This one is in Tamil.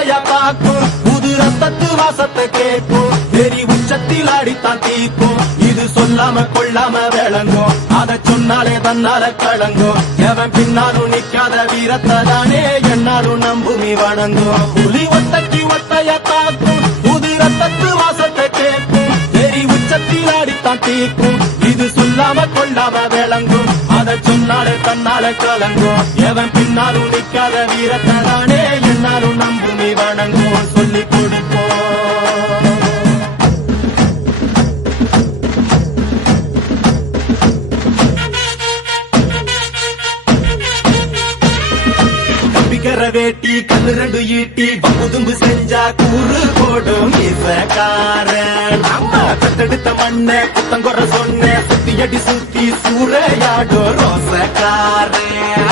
ஒத்தையா தாக்கும் புது ரத்தத்து வாசத்தை கேட்கும் வெறி உச்சத்தில் அடித்தான் தீக்கும் இது சொல்லாம கொள்ளாம விளங்கும் அதை சொன்னாலே தன்னால கலங்கும் எவன் பின்னாலும் நிக்காத வீரத்தை தானே என்னாலும் நம்புமி வணங்கும் புலி ஒத்தைக்கு ஒத்தையா தாக்கும் புது ரத்தத்து வாசத்தை கேட்கும் வெறி உச்சத்தில் அடித்தான் தீக்கும் இது சொல்லாம கொள்ளாம விளங்கும் அதை சொன்னாலே தன்னால கலங்கும் எவன் பின்னாலும் நிக்காத வீரத்தை தானே என்னாலும் நம்புமி வணங்கும் சொல்லி கொடுப்போம் வேட்டி கண்ணு ரெண்டு ஈட்டி பகுதும்பு செஞ்சா கூறு போடும் இசக்காரன் அம்மா தத்தெடுத்த மண்ண குத்தங்குற சொன்ன சுத்தி அடி சுத்தி சூறையாடும் ரோசக்காரன்